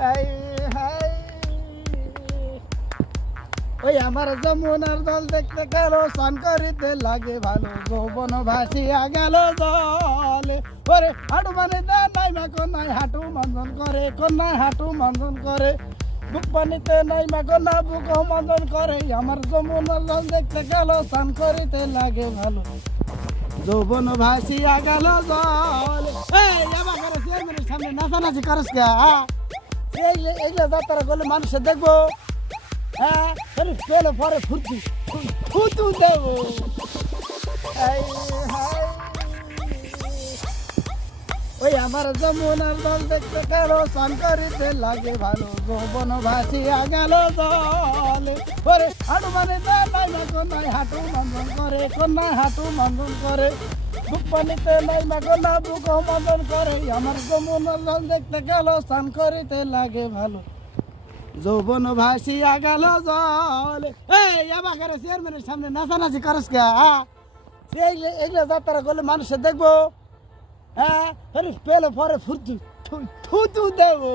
High high ওই আমার যমুনার জল দেখতে গেল স্নান করিতে লাগে ভালো যৌবন ভাসিয়া গেল জলে ওরে হাঁটু মানে নাই মা কন্যায় হাঁটু মন্দন করে কন্যায় হাঁটু মন্দন করে বুক পানিতে নাই মা কন্যা বুক মন্দন করে আমার যমুনার জল দেখতে গেল স্নান করিতে লাগে ভালো যৌবন ভাসিয়া গেল জলে এই আমার ঘরে চেয়ারম্যানের সামনে নাচানাচি করস কে এইগুলো যাত্রা করলে মানুষে দেখবো হ্যাঁ পেলে পরে ফুর্তি ফুটু দেবো ওই আমার যমুনার জল দেখতে গেল স্নান করিতে লাগে ভালো যৌবন ভাসিয়া গেল জলে ওরে হাঁটু মানে নাই মা কন্যায় হাঁটু মন্দন করে কন্যায় হাঁটু মন্দন করে বুক পানিতে নাই মা কন্যা বুক মন্দন করে আমার যমুনার জল দেখতে গেল স্নান করিতে লাগে ভালো যৌবন ভাসিয়া গেল জলে এই আমার ঘরে চেয়ারম্যানের সামনে নাচানাচি করস কে এইগুলো যাত্রা করলে মানুষে দেখবো হ্যাঁ পেলে পরে ফুর্তি ফুটু দেবো।